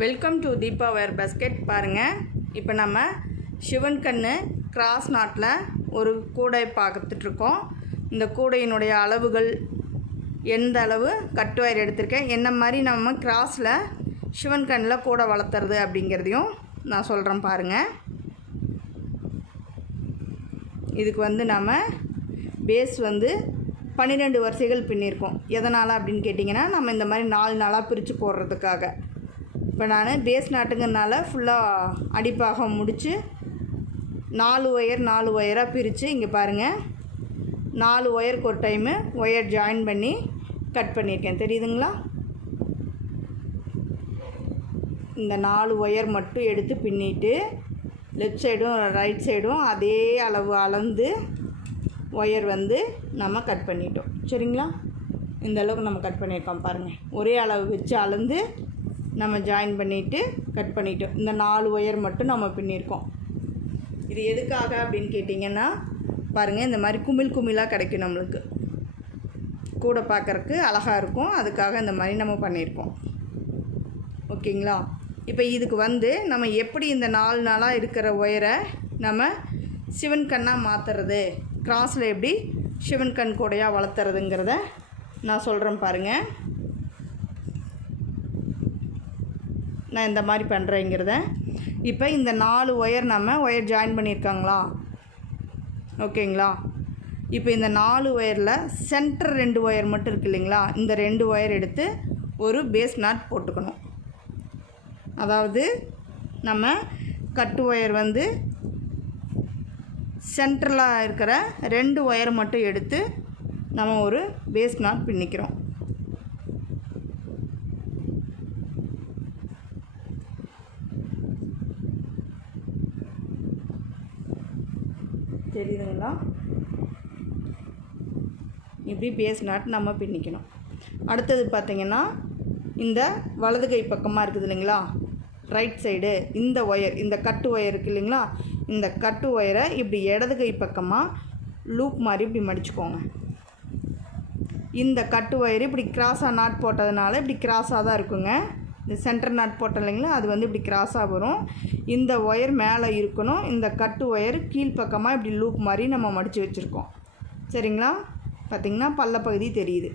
Welcome to Deepa வேர் பஸ்கெட். பாருங்கள், இப்போ நம்ம சிவன் கண்ணு கிராஸ் நாட்டில் ஒரு கூடை பார்த்துட்ருக்கோம். இந்த கூடையினுடைய அளவுகள், எந்த அளவு கட்டு வயர் எடுத்திருக்கேன், என்ன மாதிரி நம்ம கிராஸில் சிவன் கண்ணில் கூடை வளர்த்துறது அப்படிங்கிறதையும் நான் சொல்கிறேன். பாருங்கள், இதுக்கு நம்ம பேஸ் 12 வரிசைகள் பின்னியிருக்கோம். எதனால் அப்படின்னு கேட்டிங்கன்னா, நம்ம இந்த மாதிரி 4 நாளாக பிரித்து போடுறதுக்காக. இப்போ நான் பேஸ் நாட்டுங்கிறதுனால ஃபுல்லாக அடிப்பாகம் முடித்து 4 ஒயராக பிரித்து, இங்கே பாருங்கள், 4 ஒயருக்கு ஒரு டைமு ஒயர் ஜாயின் பண்ணி கட் பண்ணியிருக்கேன். தெரியுதுங்களா? இந்த 4 ஒயர் மட்டும் எடுத்து பின்னிட்டு லெஃப்ட் சைடும் ரைட் சைடும் அதே அளவு அளந்து ஒயர் நம்ம கட் பண்ணிட்டோம். சரிங்களா? இந்த அளவுக்கு நம்ம கட் பண்ணியிருக்கோம். பாருங்கள், ஒரே அளவு வச்சு அளந்து நம்ம ஜாயின் பண்ணிவிட்டு கட் பண்ணிட்டோம். இந்த 4 ஒயர் மட்டும் நம்ம பின்னியிருக்கோம். இது எதுக்காக அப்படின்னு கேட்டிங்கன்னா, பாருங்கள், இந்த மாதிரி குமிழாக கிடைக்கும். நம்மளுக்கு கூட பார்க்குறக்கு அழகாக இருக்கும். அதுக்காக இந்த மாதிரி நம்ம பண்ணியிருக்கோம். ஓகேங்களா? இப்போ இதுக்கு நம்ம எப்படி இந்த 4 நாளாக இருக்கிற ஒயரை நம்ம சிவன் கண்ணாக மாற்றுறது, கிராஸில் எப்படி சிவன் கண் கூடையாக வளர்த்துறதுங்கிறத நான் சொல்கிறேன். பாருங்கள், நான் இந்த மாதிரி பண்ணுறேங்கிறத. இப்போ இந்த 4 ஒயர் நம்ம ஒயர் ஜாயின் பண்ணியிருக்காங்களா? ஓகேங்களா? இப்போ இந்த 4 ஒயரில் சென்டர் 2 ஒயர் மட்டும் இருக்குது இல்லைங்களா? இந்த 2 ஒயர் எடுத்து ஒரு பேஸ் நாட் போட்டுக்கணும். அதாவது நம்ம கட்டு ஒயர் சென்டரில் இருக்கிற 2 ஒயர் மட்டும் எடுத்து நம்ம ஒரு பேஸ் நாட் பின்னிக்கிறோம். தெரியுதுங்களா? இப்படி பேஸ் நாட் நம்ம பின்னிக்கணும். அடுத்தது பார்த்திங்கன்னா, இந்த வலது கை பக்கமாக இருக்குது இல்லைங்களா, ரைட் சைடு, இந்த ஒயர், இந்த கட்டு ஒயர் இருக்குது இல்லைங்களா, இந்த கட்டு ஒயரை இப்படி இடது கை பக்கமாக லூப் மாதிரி இப்படி மடிச்சுக்கோங்க. இந்த கட்டு ஒயர் இப்படி கிராஸாக நாட் போட்டதுனால இப்படி கிராஸாக தான் இருக்குங்க. இந்த சென்டர் நாட் போட்டோம் இல்லைங்களா, அது இப்படி கிராஸாக வரும். இந்த ஒயர் மேலே இருக்கணும். இந்த கட்டு ஒயர் கீழ்ப்பக்கமாக இப்படி லூப் மாதிரி நம்ம மடித்து வச்சுருக்கோம். சரிங்களா? பார்த்திங்கன்னா பள்ளப்பகுதி தெரியுது.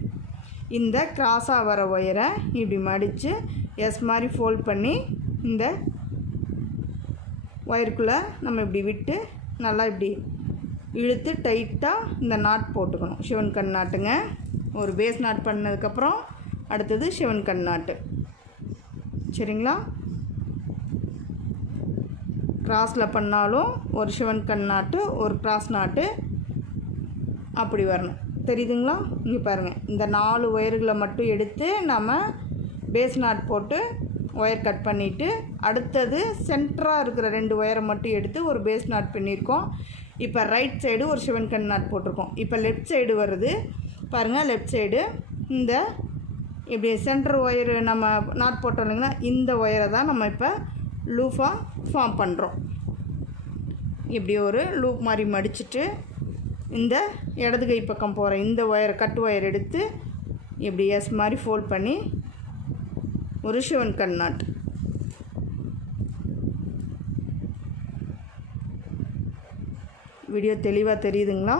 இந்த கிராஸாக வர ஒயரை இப்படி மடித்து எஸ் மாதிரி ஃபோல்ட் பண்ணி இந்த ஒயருக்குள்ளே நம்ம இப்படி விட்டு நல்லா இப்படி இழுத்து டைட்டாக இந்த நாட் போட்டுக்கணும். சிவன் கண் நாட்டுங்க. ஒரு பேஸ் நாட் பண்ணதுக்கப்புறம் அடுத்தது சிவன் கண் நாட்டு. சரிங்களா? கிராஸில் பண்ணாலும் ஒரு சிவன் கண் நாட்டு, ஒரு கிராஸ் நாட்டு, அப்படி வரணும். தெரியுதுங்களா? இங்கே பாருங்கள், இந்த 4 ஒயர்களை மட்டும் எடுத்து நம்ம பேஸ் நாட் போட்டு ஒயர் கட் பண்ணிவிட்டு, அடுத்தது சென்டராக இருக்கிற 2 ஒயரை மட்டும் எடுத்து ஒரு பேஸ் நாட் பண்ணியிருக்கோம். இப்போ ரைட் சைடு ஒரு சிவன் கண் நாட் போட்டிருக்கோம். இப்போ லெஃப்ட் சைடு வருது பாருங்கள். லெஃப்ட் சைடு இந்த இப்படி சென்டர் ஒயரு நம்ம நாட் போட்டோம் இல்லைங்களா, இந்த ஒயரை தான் நம்ம இப்போ லூஃபாக ஃபார்ம் பண்ணுறோம். இப்படி ஒரு லூப் மாதிரி மடிச்சுட்டு இந்த இடது கை பக்கம் போகிற இந்த ஒயரை கட்டு ஒயர் எடுத்து இப்படி எஸ் மாதிரி ஃபோல்ட் பண்ணி ஒரு சிவன் கண் நாட். வீடியோ தெளிவாக தெரியுதுங்களா?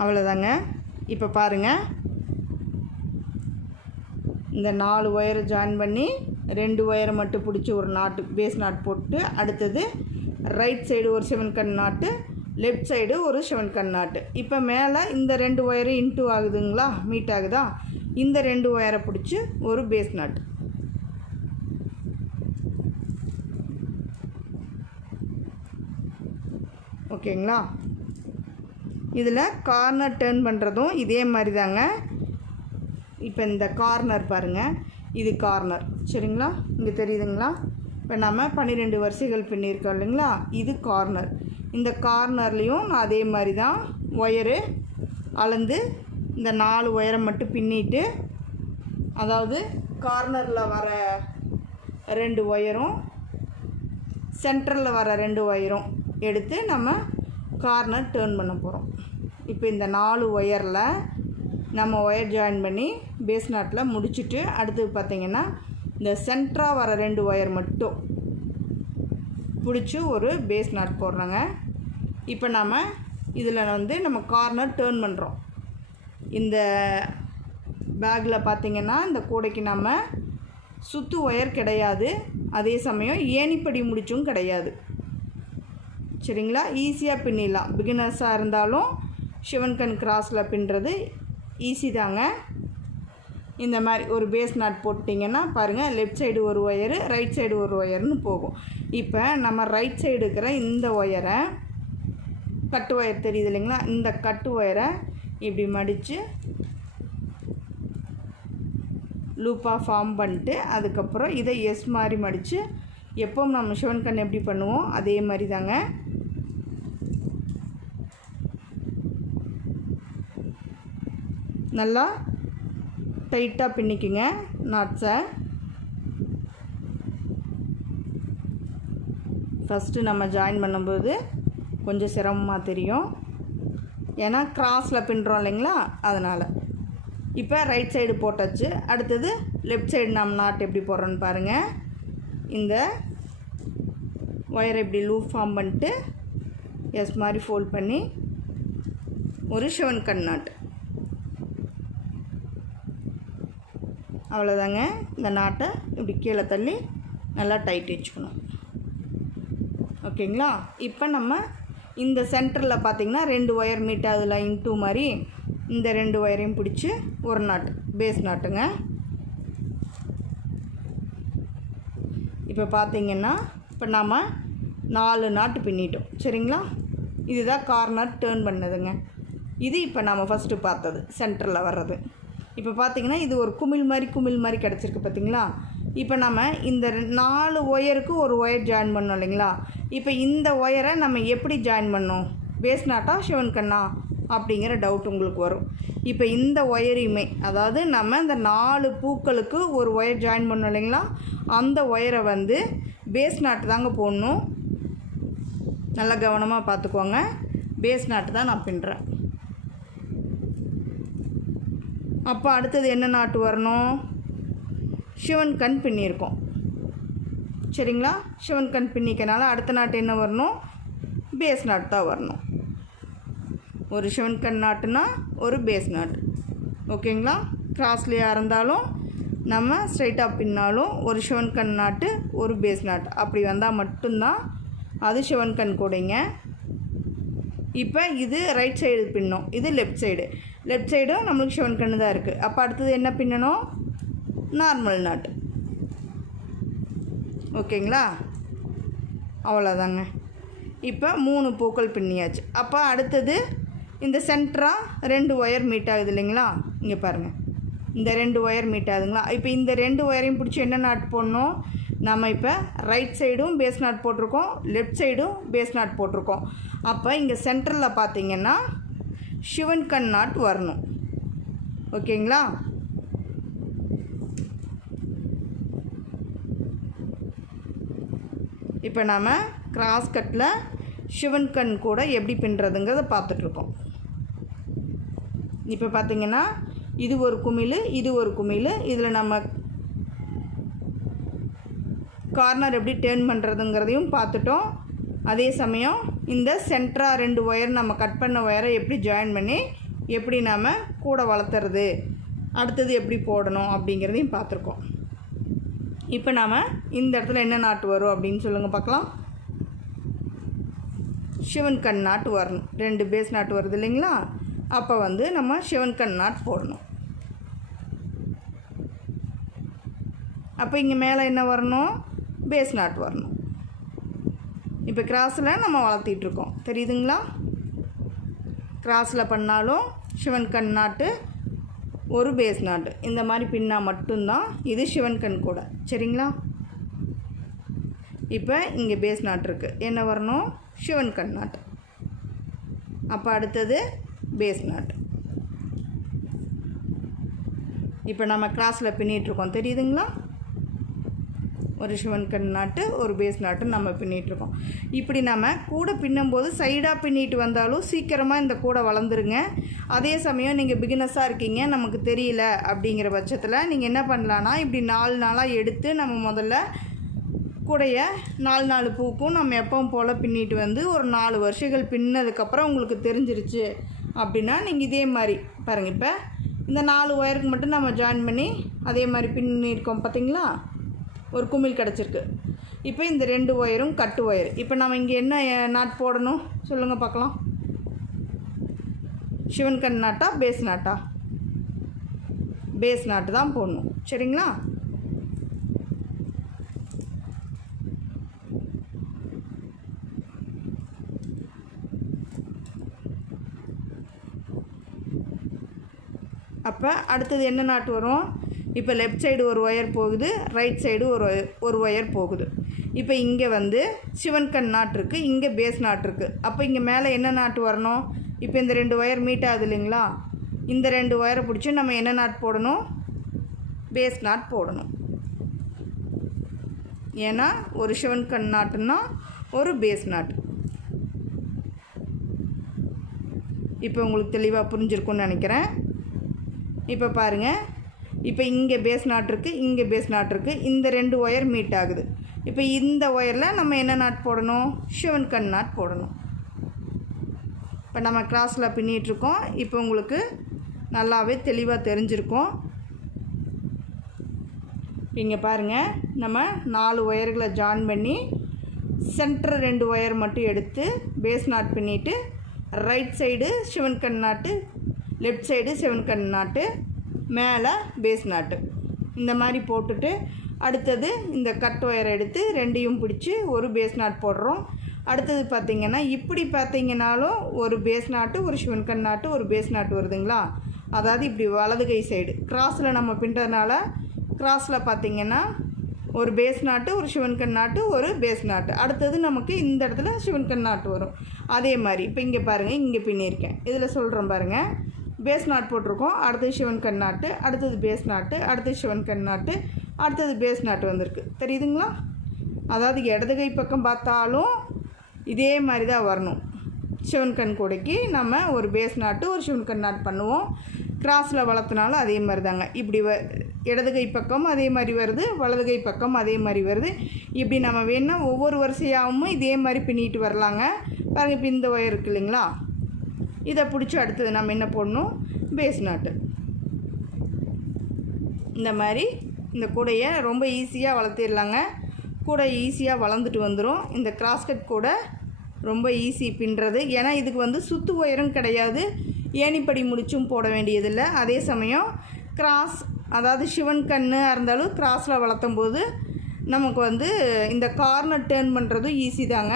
அவ்வளோதாங்க. இப்போ பாருங்கள், இந்த 4 ஒயரை ஜாயின் பண்ணி 2 ஒயரை மட்டும் பிடிச்சி ஒரு நாட்டு பேஸ் நாட் போட்டு, அடுத்தது ரைட் சைடு ஒரு சிவன் கண் நாட்டு, லெஃப்ட் சைடு ஒரு சிவன் கண் நாட்டு. இப்போ மேலே இந்த 2 ஒயரு இன்ட்டு ஆகுதுங்களா, மீட் ஆகுதா, இந்த 2 ஒயரை பிடிச்சி ஒரு பேஸ் நாட். ஓகேங்களா? இதில் கார்னர் டேர்ன் பண்ணுறதும் இதே மாதிரி தாங்க. இப்போ இந்த கார்னர் பாருங்கள், இது கார்னர். சரிங்களா? இங்கே தெரியுதுங்களா? இப்போ நம்ம 12 வரிசைகள் பின்னியிருக்கோம் இல்லைங்களா, இது கார்னர். இந்த கார்னர்லேயும் நான் அதே மாதிரி தான் ஒயரு அளந்து இந்த 4 ஒயரை மட்டும் பின்னிட்டு, அதாவது கார்னரில் வர 2 ஒயரும் சென்டரில் வர 2 ஒயரும் எடுத்து நம்ம கார்னர் டேர்ன் பண்ண போகிறோம். இப்போ இந்த 4 ஒயரில் நம்ம ஒயர் ஜாயின் பண்ணி பேஸ் நாட்டில் முடிச்சுட்டு அடுத்தது பார்த்திங்கன்னா இந்த சென்டராக வர 2 ஒயர் மட்டும் பிடிச்சி ஒரு பேஸ் நாட் போடுறோங்க. இப்போ நாம் இதில் வந்து நம்ம கார்னர் டேர்ன் பண்ணுறோம். இந்த பேக்கில் பார்த்திங்கன்னா இந்த கூடைக்கு நம்ம சுற்று ஒயர் கிடையாது, அதே சமயம் ஏணிப்படி முடிச்சும் கிடையாது. சரிங்களா, ஈஸியாக பின்னிடலாம். பிகினர்ஸாக இருந்தாலும் ஷிவன்கன் கிராஸில் பின்னுறது ஈஸி தாங்க. இந்த மாதிரி ஒரு பேஸ் நாட் போட்டிங்கன்னா பாருங்கள், லெஃப்ட் சைடு ஒரு ஒயரு, ரைட் சைடு ஒரு ஒயர்னு போகும். இப்போ நம்ம ரைட் சைடு இருக்கிற இந்த ஒயரை, கட்டு ஒயர் தெரியுது இல்லைங்களா, இந்த கட்டு ஒயரை இப்படி மடித்து லூப்பாக ஃபார்ம் பண்ணிட்டு அதுக்கப்புறம் இதை எஸ் மாதிரி மடித்து, எப்பவும் நம்ம ஷிவன்கன் எப்படி பண்ணுவோம் அதே மாதிரி தாங்க. நல்லா டைட்டாக பின்னிக்குங்க நாட்ஸை. ஃபஸ்ட்டு நம்ம ஜாயின் பண்ணும்போது கொஞ்சம் சிரமமாக தெரியும், ஏன்னா கிராஸில் பின்னுறோம் இல்லைங்களா, அதனால். இப்போ ரைட் சைடு போட்டாச்சு. அடுத்தது லெஃப்ட் சைடு நம்ம நாட் எப்படி போடுறோன்னு பாருங்கள். இந்த ஒயரை இப்படி லூப் ஃபார்ம் பண்ணிட்டு எஸ் மாதிரி ஃபோல்ட் பண்ணி ஒரு ஷிவன்கன் நாட். அவ்வளோதாங்க. இந்த நாட்டை இப்படி கீழே தள்ளி நல்லா டைட் வச்சுக்கணும். ஓகேங்களா. இப்போ நம்ம இந்த சென்டரில் பார்த்திங்கன்னா 2 ஒயர் மீட் அதில் இன்டூ மாதிரி இந்த 2 ஒயரையும் பிடிச்சி ஒரு நாட்டு பேஸ் நாட்டுங்க. இப்போ பார்த்திங்கன்னா இப்போ நாம் 4 நாட்டு பின்னிட்டோம். சரிங்களா, இதுதான் கார்னர் டேர்ன் பண்ணதுங்க. இது இப்போ நம்ம ஃபஸ்ட்டு பார்த்தது சென்டரில் வர்றது. இப்போ பார்த்திங்கன்னா இது ஒரு குமிழ் மாதிரி கிடச்சிருக்கு பார்த்திங்களா. இப்போ நம்ம இந்த 4 ஒயருக்கு ஒரு ஒயர் ஜாயின் பண்ணோம் இல்லைங்களா. இப்போ இந்த ஒயரை நம்ம எப்படி ஜாயின் பண்ணோம், பேஸ் நாட்டா ஷிவன்கன்னா அப்படிங்கிற டவுட் உங்களுக்கு வரும். இப்போ இந்த ஒயரையுமே, அதாவது நம்ம இந்த 4 பூக்களுக்கு ஒரு ஒயர் ஜாயின் பண்ணோம் இல்லைங்களா, அந்த ஒயரை வந்து பேஸ் நாட்டு தாங்க போடணும். நல்லா கவனமாக பார்த்துக்கோங்க. பேஸ் நாட்டு தான் நான் பின்னுறேன். அப்போ அடுத்தது என்ன நாட்டு வரணும், ஷிவன்கன் பின்னியிருக்கோம். சரிங்களா, ஷிவன்கன் பின்னிக்கனால அடுத்த நாட்டு என்ன வரணும், பேஸ் நாட்டு தான் வரணும். ஒரு ஷிவன்கன் நாட்டுனா ஒரு பேஸ் நாட்டு. ஓகேங்களா, கிராஸ்லேயாக இருந்தாலும் நம்ம ஸ்ட்ரைட்டாக பின்னாலும் ஒரு ஷிவன்கன் நாட்டு ஒரு பேஸ் நாட்டு அப்படி வந்தால் மட்டும்தான் அது ஷிவன்கன் கூடைங்க. இப்போ இது ரைட் சைடு பின்னோம், இது லெஃப்ட் சைடு. லெஃப்ட் சைடும் நம்மளுக்கு ஷிவன்கன்னு தான் இருக்குது. அப்போ அடுத்தது என்ன பின்னணும், நார்மல் நாட்டு. ஓகேங்களா, அவ்வளோதாங்க. இப்போ 3 பூக்கள் பின்னியாச்சு. அப்போ அடுத்தது இந்த சென்டராக 2 ஒயர் மீட் ஆகுது இல்லைங்களா, இங்கே பாருங்கள், இந்த 2 ஒயர் மீட் ஆகுதுங்களா. இப்போ இந்த 2 ஒயரையும் பிடிச்சி என்ன நாட் போடணும், நம்ம இப்போ ரைட் சைடும் பேஸ் நாட் போட்டிருக்கோம், லெஃப்ட் சைடும் பேஸ் நாட் போட்டிருக்கோம். அப்போ இங்கே சென்டரில் பார்த்திங்கன்னா ஷிவன்கன் நாட் வரணும். ஓகேங்களா. இப்போ நாம் கிராஸ் கட்டில் ஷிவன்கன் கூட எப்படி பின்னுறதுங்கிறத பார்த்துட்ருக்கோம். இப்போ பார்த்திங்கன்னா இது ஒரு குமிழ், இது ஒரு குமிழ். இதில் நம்ம கார்னர் எப்படி டேர்ன் பண்ணுறதுங்கிறதையும் பார்த்துட்டோம். அதே சமயம் இந்த சென்டராக 2 ஒயர் நம்ம கட் பண்ண ஒயரை எப்படி ஜாயின் பண்ணி எப்படி நாம் கூட வளர்த்துறது, அடுத்தது எப்படி போடணும் அப்படிங்கிறதையும் பார்த்துருக்கோம். இப்போ நாம் இந்த இடத்துல என்ன நாட்டு வரும் அப்படின்னு சொல்லுங்கள் பார்க்கலாம். ஷிவன்கன் நாட்டு வரணும். 2 பேஸ் நாட்டு வருது இல்லைங்களா, அப்போ வந்து நம்ம ஷிவன்கன் நாட் போடணும். அப்போ இங்கே மேலே என்ன வரணும், பேஸ் நாட் வரணும். இப்போ கிராஸில் நம்ம வளர்த்திட்ருக்கோம், தெரியுதுங்களா. கிராஸில் பண்ணாலும் ஷிவன்கன் நாட்டு ஒரு பேஸ் நாட்டு இந்த மாதிரி பின்னா மட்டும்தான் இது ஷிவன்கன் கூட. சரிங்களா, இப்போ இங்கே பேஸ் நாட் இருக்குது, என்ன வரணும், ஷிவன்கன் நாட்டு. அப்போ அடுத்தது பேஸ் நாட்டு. இப்போ நம்ம கிராஸில் பின்னிகிட்ருக்கோம், தெரியுதுங்களா. ஒரு சிவன் கண் நாட்டு ஒரு பேஸ் நாட்டு நம்ம பின்னிகிட்ருக்கோம். இப்படி நம்ம கூடை பின்னும்போது சைடாக பின்னிட்டு வந்தாலும் சீக்கிரமாக இந்த கூடை வளர்ந்துருங்க. அதே சமயம் நீங்கள் பிகினஸாக இருக்கீங்க, நமக்கு தெரியல அப்படிங்கிற பட்சத்தில் நீங்கள் என்ன பண்ணலான்னா, இப்படி 4 நாளாக எடுத்து நம்ம முதல்ல கூடைய 4 பூக்கும் நம்ம எப்பவும் போல் பின்னிட்டு வந்து ஒரு 4 வருஷங்கள் பின்னதுக்கப்புறம் உங்களுக்கு தெரிஞ்சிருச்சு அப்படின்னா நீங்கள் இதே மாதிரி பாருங்கள். இப்போ இந்த 4 ஒயருக்கு மட்டும் நம்ம ஜாயின் பண்ணி அதே மாதிரி பின்னிருக்கோம் பார்த்தீங்களா, ஒரு குமிழ் கிடச்சிருக்கு. இப்போ இந்த 2 ஒயரும் கட்டு ஒயர். இப்போ நம்ம இங்கே என்ன நாட் போடணும் சொல்லுங்கள் பார்க்கலாம். சிவன் கண் நாட்டா பேஸ் நாட்டா? பேஸ் நாட்டு தான் போடணும், சரிங்களா? அப்போ அடுத்தது என்ன நாட்டு வரும்? இப்போ லெஃப்ட் சைடு ஒரு ஒயர் போகுது, ரைட் சைடு ஒரு ஒயர் போகுது. இப்போ இங்கே வந்து சிவன் கண் நாட்டு இருக்குது, இங்கே பேஸ் நாட்டு இருக்குது. அப்போ இங்கே மேலே என்ன நாட்டு வரணும்? இப்போ இந்த 2 ஒயர் மீட் ஆகுது இல்லைங்களா, இந்த 2 ஒயரை பிடிச்சி நம்ம என்ன நாட் போடணும்? பேஸ் நாட் போடணும். ஏன்னா ஒரு சிவன் கண் நாட்டுன்னா ஒரு பேஸ் நாட்டு. இப்போ உங்களுக்கு தெளிவாக புரிஞ்சிருக்குன்னு நினைக்கிறேன். இப்போ பாருங்கள், இப்போ இங்கே பேஸ் நாட் இருக்குது, இங்கே பேஸ் நாட் இருக்குது, இந்த 2 ஒயர் மீட் ஆகுது. இப்போ இந்த ஒயரில் நம்ம என்ன நாட் போடணும்? சிவன் கண் நாட் போடணும். இப்போ நம்ம கிராஸில் பின்னிகிட்ருக்கோம். இப்போ உங்களுக்கு நல்லாவே தெளிவாக தெரிஞ்சிருக்கும். இங்கே பாருங்கள், நம்ம 4 ஒயர்களை ஜாயின் பண்ணி சென்டர் 2 ஒயர் மட்டும் எடுத்து பேஸ் நாட் பின்னிட்டு ரைட் சைடு சிவன் கண் நாட்டு, லெஃப்ட் சைடு சிவன் கண் நாட்டு, மேலே பேஸ் நாட்டு இந்த மாதிரி போட்டுட்டு அடுத்தது இந்த கட் ஒயரை எடுத்து 2யும் பிடிச்சி ஒரு பேஸ் நாட் போடுறோம். அடுத்தது பார்த்திங்கன்னா இப்படி பார்த்திங்கனாலும் ஒரு பேஸ் நாட்டு, ஒரு சிவன் கண் நாட்டு, ஒரு பேஸ் நாட்டு வருதுங்களா. அதாவது இப்படி வலது கை சைடு கிராஸில் நம்ம பின்னுறதுனால கிராஸில் பார்த்திங்கன்னா ஒரு பேஸ் நாட்டு, ஒரு சிவன் கண் நாட்டு, ஒரு பேஸ் நாட்டு. அடுத்தது நமக்கு இந்த இடத்துல சிவன் கண் நாட்டு வரும். அதே மாதிரி இப்போ இங்கே பாருங்கள், இங்கே பின்னியிருக்கேன், இதில் சொல்கிறேன் பாருங்கள். பேஸ் நாட் போட்டிருக்கோம், அடுத்தது சிவன் கண் நாட்டு, அடுத்தது பேஸ் நாட்டு, அடுத்தது சிவன் கண் நாட்டு, அடுத்தது பேஸ் நாட்டு வந்திருக்கு. தெரியுதுங்களா? அதாவது இடது கை பக்கம் பார்த்தாலும் இதே மாதிரி தான் வரணும். சிவன் கண் கூடைக்கு நம்ம ஒரு பேஸ் நாட்டு, ஒரு சிவன் கண் நாட்டு பண்ணுவோம். கிராஸில் வளர்த்தினாலும் அதே மாதிரி தாங்க. இப்படி இடது கை பக்கம் அதே மாதிரி வருது, வலது கை பக்கம் அதே மாதிரி வருது. இப்படி நம்ம வேணால் ஒவ்வொரு வரிசையாகவும் இதே மாதிரி பின்னிட்டு வரலாங்க. பாருங்கள், இப்போ இந்த ஒயர் இருக்குது இல்லைங்களா, இதை பிடிச்சி அடுத்தது நம்ம என்ன போடணும்? பேஸ் நாட்டு. இந்த மாதிரி இந்த கூடையை ரொம்ப ஈஸியாக வளர்த்திடலாங்க. கூடை ஈஸியாக வளர்ந்துட்டு வந்துடும். இந்த கிராஸ்கட் கூடை ரொம்ப ஈஸி பின்னுறது. ஏன்னா இதுக்கு வந்து சுத்து ஒயரும் கிடையாது, ஏணிப்படி முடிச்சும் போட வேண்டியதில்லை. அதே சமயம் கிராஸ், அதாவது சிவன் கண்ணாக இருந்தாலும் கிராஸில் வளர்த்தும் போது நமக்கு வந்து இந்த கார்னர் டேர்ன் பண்ணுறதும் ஈஸி தாங்க.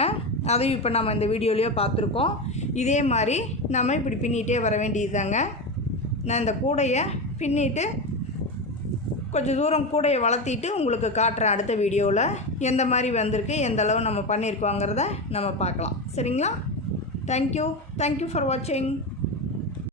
அதையும் இப்போ நம்ம இந்த வீடியோலேயே பார்த்துருக்கோம். இதே மாதிரி நம்ம இப்படி பின்னிகிட்டே வர வேண்டியது தாங்க. நான் இந்த கூடையை பின்னிட்டு கொஞ்சம் தூரம் கூடையை வளர்த்திட்டு உங்களுக்கு காட்டுறேன் அடுத்த வீடியோவில். எந்த மாதிரி வந்திருக்கு, எந்த அளவு நம்ம பண்ணியிருக்கோங்கிறத நம்ம பார்க்கலாம். சரிங்களா? தேங்க்யூ ஃபார் வாட்சிங்.